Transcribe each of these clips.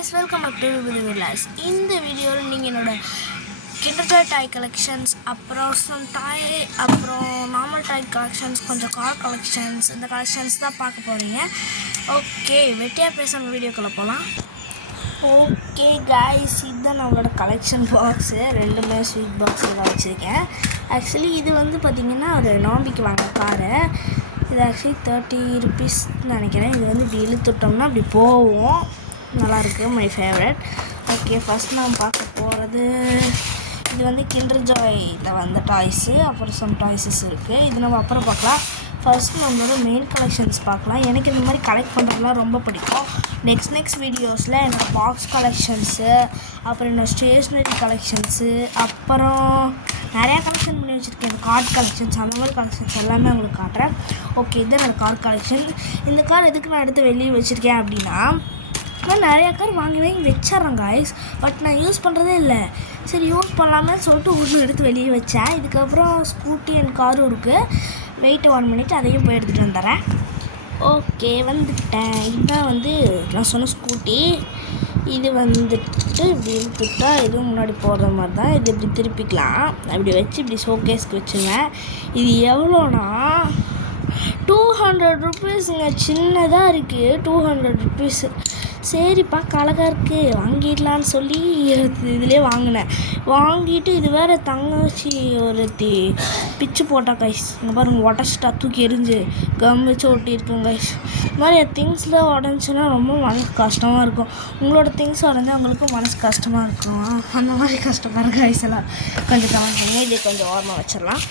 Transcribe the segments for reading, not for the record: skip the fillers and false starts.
guys, welcome back to Vilas. இந்த வீடியோவில் நீங்கள் என்னோட கிண்டர் டாய் கலெக்ஷன்ஸ், அப்புறம் சம் டாய், அப்புறம் நார்மல் டாய் கலெக்ஷன்ஸ், கொஞ்சம் கார் கலெக்ஷன்ஸ், இந்த கலெக்ஷன்ஸ் தான் பார்க்க போகிறீங்க. ஓகே, வெட்டியாக பேச நம்ம வீடியோக்குள்ளே போகலாம். ஓகே காய்ஸ், இதுதான் நம்மளோட கலெக்ஷன் பாக்ஸு. ரெண்டுமே ஸ்வீட் பாக்ஸில் தான் வச்சுருக்கேன். ஆக்சுவலி இது வந்து பார்த்திங்கன்னா ஒரு நாம்பிக்கு வாங்க காரு. இது ஆக்சுவலி 30 rupees நினைக்கிறேன். இது வந்து இப்படி இழுத்துட்டோம்னா அப்படி போவோம். நல்லாயிருக்கு, மை ஃபேவரட். ஓகே, ஃபஸ்ட் நாம் பார்க்க போகிறது இது வந்து கிண்டர் ஜாயில் வந்த டாய்ஸு, அப்புறம் சம் டாய்ஸஸ் இருக்குது. இது நம்ம அப்புறம் பார்க்கலாம். ஃபஸ்ட்டு நம்மளோட மெயின் கலெக்ஷன்ஸ் பார்க்கலாம். எனக்கு இந்த மாதிரி கலெக்ட் பண்ணுறதுலாம் ரொம்ப பிடிக்கும். நெக்ஸ்ட் வீடியோஸில் என்னோடய பாக்ஸ் கலெக்ஷன்ஸு, அப்புறம் என்னோடய ஸ்டேஷ்னரி கலெக்ஷன்ஸு, அப்புறம் நிறையா கலெக்ஷன் பண்ணி வச்சுருக்கேன். கார்ட் கலெக்ஷன்ஸ், அந்த மாதிரி கலெக்ஷன்ஸ் எல்லாமே உங்களுக்கு காட்டுறேன். ஓகே, இது என்னோடய கார் கலெக்ஷன். இந்த கார் எதுக்கு நான் எடுத்து வெளியே வச்சுருக்கேன் அப்படின்னா, நான் நிறையா கார் வாங்கி வச்சிட்றேன் காய்ஸ். பட் நான் யூஸ் பண்ணுறதே இல்லை. சரி, யூஸ் பண்ணலாமே சொல்லிட்டு ஒன்று எடுத்து வெளியே வச்சேன். இதுக்கப்புறம் ஸ்கூட்டி அண்ட் காரும் இருக்குது. வெயிட் 1 minute, அதையும் போய் எடுத்துகிட்டு வந்துடுறேன். ஓகே, வந்துட்டேன். இதுதான் வந்து நான் சொன்ன ஸ்கூட்டி. இது வந்துட்டு இப்படி இழுத்துட்டா இதுவும் முன்னாடி போடுற மாதிரி தான். இது இப்படி திருப்பிக்கலாம். அப்படி வச்சு இப்படி ஷோகேஸ்க்கு வச்சுருவேன். இது எவ்வளோனா 200 rupeesங்க. சின்னதாக இருக்குது, 200 rupees. சரிப்பா, அழகாக இருக்குது, வாங்கிடலான்னு சொல்லி இதிலே வாங்கிட்டு இது வேறு தங்கச்சி ஒருத்தி பிச்சு போட்டா கைஸ். இங்கே பாருங்கள், உடச்சிட்டா, தூக்கி எரிஞ்சு கம் வச்சு ஒட்டியிருக்குங்க கைஸ். இந்த மாதிரி என் திங்ஸில் உடஞ்சின்னா ரொம்ப மனசு கஷ்டமாக இருக்கும். உங்களோட திங்ஸ் உடஞ்சா உங்களுக்கும் மனசு கஷ்டமாக இருக்கும். அந்த மாதிரி கஷ்டப்படுற கைஸ் எல்லாம் கொஞ்சம் கமெண்ட் பண்ணி இதே கொஞ்சம் ஓரமாக வச்சிடலாம்.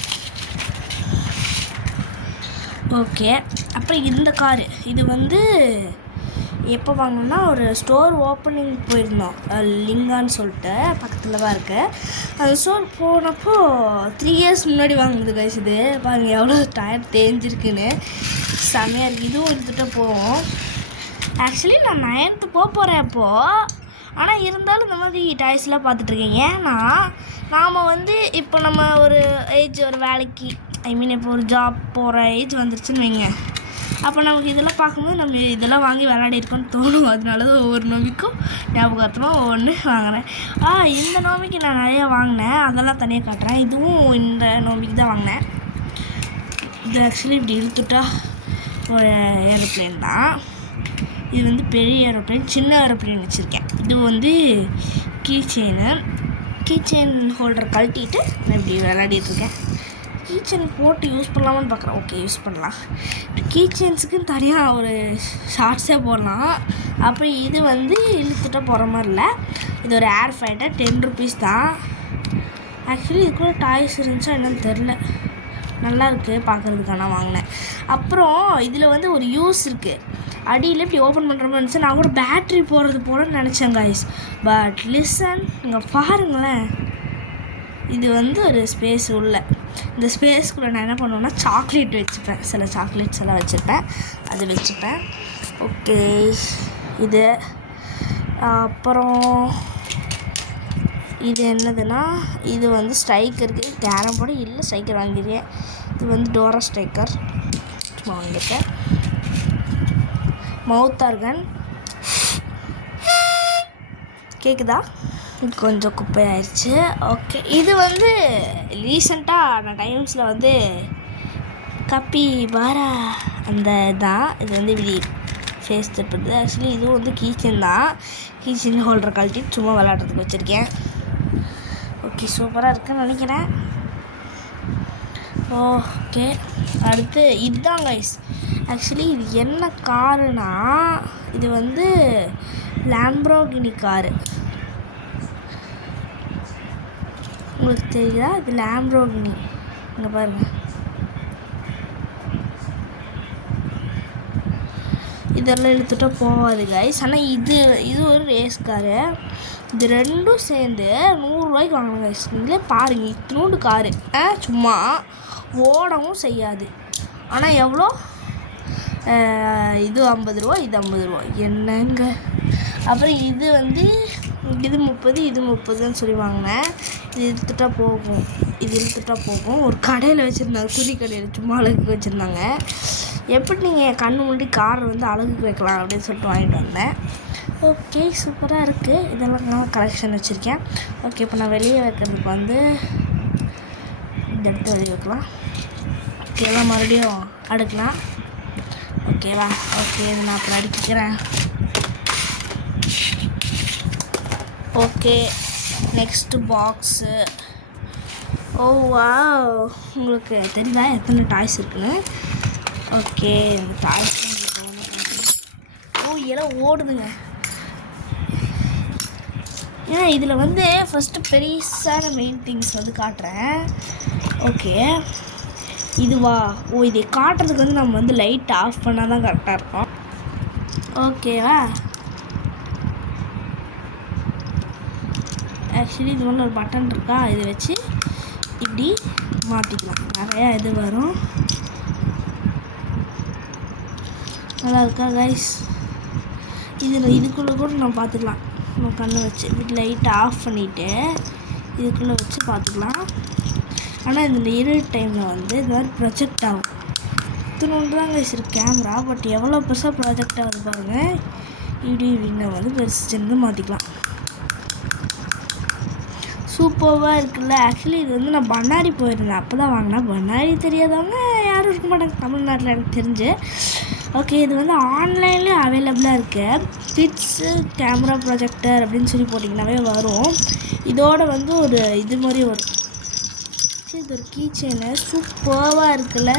ஓகே, அப்புறம் இந்த காரு இது வந்து எப்போ வாங்கினோன்னா ஒரு ஸ்டோர் ஓப்பனிங் போயிருந்தோம், லிங்கான்னு சொல்லிட்டு பக்கத்தில் தான் இருக்குது. அந்த ஸ்டோர் போனப்போ 3 years முன்னாடி வாங்கினது கைஸ். இது பாருங்கள் எவ்வளோ டயர் தேஞ்சிருக்குன்னு, செமையாக இருக்குது. இதுவும் எடுத்துகிட்டு போவோம். ஆக்சுவலி நான் 9th போகிறேன் இப்போது. ஆனால் இருந்தாலும் இந்த மாதிரி டாய்ஸ்லாம் பார்த்துட்ருக்கேன். ஏன்னா நாம் வந்து இப்போ நம்ம ஒரு ஏஜ், ஒரு வேலைக்கு இப்போ ஒரு ஜாப் போகிற ஏஜ் வந்துருச்சுன்னு வைங்க. அப்போ நமக்கு இதெல்லாம் பார்க்கும்போது நம்ம இதெல்லாம் வாங்கி விளையாடிருக்கோன்னு தோணும். அதனால தான் ஒவ்வொரு நோம்பிக்கும் ஞாபகமாக ஒவ்வொன்று வாங்கினேன். இந்த நோம்பிக்கு நான் நிறையா வாங்கினேன், அதெல்லாம் தனியாக காட்டுறேன். இதுவும் இந்த நோம்பிக்கு தான் வாங்கினேன். இது ஆக்சுவலி இப்படி இழுத்துட்டா ஒரு ஏரோப்ளேன் தான். இது வந்து பெரிய ஏரோப்ளேன், சின்ன ஏரோப்ளேன் வச்சுருக்கேன். இது வந்து கீச்செயின் ஹோல்டர் கழட்டிட்டு நான் இப்படி விளையாடிட்டுருக்கேன். கீச்செயின் போட்டு யூஸ் பண்ணலாமான்னு பார்க்குறேன். ஓகே, யூஸ் பண்ணலாம். கீச்செயின்ஸுக்குன்னு தனியாக ஒரு ஷார்ட்ஸே போடலாம். அப்புறம் இது வந்து இழுத்துட்டா போகிற மாதிரி இல்லை. இது ஒரு ஏர் ஃபைட்டர், 10 rupees தான். ஆக்சுவலி இது கூட டாய்ஸ் இருந்துச்சா என்னன்னு தெரில. நல்லாயிருக்கு பார்க்குறதுக்கான வாங்கினேன். அப்புறம் இதில் வந்து ஒரு யூஸ் இருக்குது. அடியில் இப்படி ஓப்பன் பண்ணுற மாதிரி இருந்துச்சு. நான் கூட பேட்ரி போடுறது போலன்னு நினச்சேன் காய்ஸ். பட் லிசன், இங்கே பாருங்களேன். இது வந்து ஒரு ஸ்பேஸ் உள்ள, இந்த ஸ்பேஸ்க்குள்ளே நான் என்ன பண்ணுவேன்னா சாக்லேட் வச்சுப்பேன். சில சாக்லேட்ஸ் எல்லாம் வச்சுப்பேன், அது வச்சுப்பேன். ஓகே, இது அப்புறம் இது என்னதுன்னா, இது வந்து ஸ்ட்ரைக்கருக்கு கேரம் போர்டு இல்லை, ஸ்ட்ரைக்கர் வாங்கிடுறேன். இது வந்து டோரா ஸ்ட்ரைக்கர் சும்மா வாங்கிட்டேன். மவுத் ஆர்கன் கேட்குதா? இது கொஞ்சம் குப்பையாயிடுச்சு. ஓகே, இது வந்து ரீசெண்டாக நான் டைம்ஸில் வந்து கப்பி பாரா அந்த தான். இது வந்து இப்படி ஃபேஸ் தப்புது. ஆக்சுவலி இதுவும் வந்து கீச்சன் தான். கீச்சன் ஹோல்டர் கழட்டி சும்மா விளையாடுறதுக்கு வச்சுருக்கேன். ஓகே, சூப்பராக இருக்குன்னு நினைக்கிறேன். ஓகே, அடுத்து இதுதான் கைஸ். ஆக்சுவலி இது என்ன காருனா, இது வந்து லாம்போர்கினி காரு. உங்களுக்கு தெரியுதா? இது லாம்போர்கினி. இங்கே பாருங்கள், இதெல்லாம் இழுத்துட்டா போகாது கைஸ். ஆனால் இது ஒரு ரேஸ் காரு. இது ரெண்டும் சேர்ந்து 100 ரூபாய்க்கு வாங்கணும் கைஸ். நீங்களே பாருங்கள், இத்தினோண்டு காரு சும்மா ஓடவும் செய்யாது. ஆனால் எவ்வளோ? இது 50 ரூபா, இது 50 ரூபா. என்னங்க. அப்புறம் இது வந்து இது 30, இது 30ன்னு சொல்லி வாங்கினேன். இது இழுத்துட்டா போகும். ஒரு கடையில் வச்சுருந்தாங்க, துணி கடையில் சும்மா அழகுக்கு வச்சுருந்தாங்க. எப்படி நீங்கள் கண்ணு முன்னாடி காரை வந்து அழகுக்கு வைக்கலாம் அப்படின்னு சொல்லிட்டு வாங்கிட்டு வந்தேன். ஓகே, சூப்பராக இருக்குது. இதெல்லாம் நான் கலெக்ஷன் வச்சுருக்கேன். ஓகே, இப்போ நான் வெளியே வைக்கிறதுக்கு வந்து இந்த இடத்த வெளியே வைக்கலாம். ஓகேவா, மறுபடியும் அடுக்கலாம். ஓகேவா, ஓகே, இது நான் அப்புறம் அடிக்கிறேன். Okay, next box. ஓ வாவ், உங்களுக்கு தெரியுதா எத்தனை டாய்ஸ் இருக்குன்னு? ஓகே, இந்த டாய்ஸ் எல்லாம் ஓடுதுங்க. ஏன்னா இதில் வந்து ஃபஸ்ட்டு பெருசான மெயின் திங்ஸ் வந்து காட்டுறேன். ஓகே, இதுவா? ஓ, இதை காட்டுறதுக்கு வந்து நம்ம வந்து லைட் ஆஃப் பண்ணால் தான் கரெக்டாக இருக்கும். ஓகேவா, ஆக்சுவலி இது ஒன்று ஒரு பட்டன் இருக்கா, இதை வச்சு இப்படி மாற்றிக்கலாம். நிறையா இது வரும். நல்லா இருக்கா கைஸ்? இதுக்குள்ளே கூட நம்ம பார்த்துக்கலாம். நம்ம கண்ணை வச்சு இப்படி லைட்டை ஆஃப் பண்ணிவிட்டு இதுக்குள்ளே வச்சு பார்த்துக்கலாம். ஆனால் இந்த இருட்டு டைமில் வந்து இது மாதிரி ப்ரொஜெக்ட் ஆகும். இத்தனோண்டு தான் கைஸ் இருக்கு கேமரா, பட் எவ்வளோ பெருசாக ப்ரொஜெக்ட் ஆகுது பாருங்கள். இப்படி நம்ம வந்து பெருசு சின்ன மாற்றிக்கலாம். சூப்பராக இருக்குல்ல? ஆக்சுவலி இது வந்து நான் பண்ணாரி போயிருந்தேன், அப்போ தான் வாங்கினேன். பண்ணாரி தெரியாதவங்க யாரும் இருக்க மாட்டாங்க தமிழ்நாட்டில் எனக்கு தெரிஞ்சு. ஓகே, இது வந்து ஆன்லைன்லேயும் அவைலபிளாக இருக்குது. கிட்ஸு கேமரா ப்ரொஜெக்டர் அப்படின்னு சொல்லி போட்டிங்கனாவே வரும். இதோட வந்து ஒரு இது மாதிரி வரும். இது ஒரு கீ செயினு சூப்பராக இருக்குல்ல?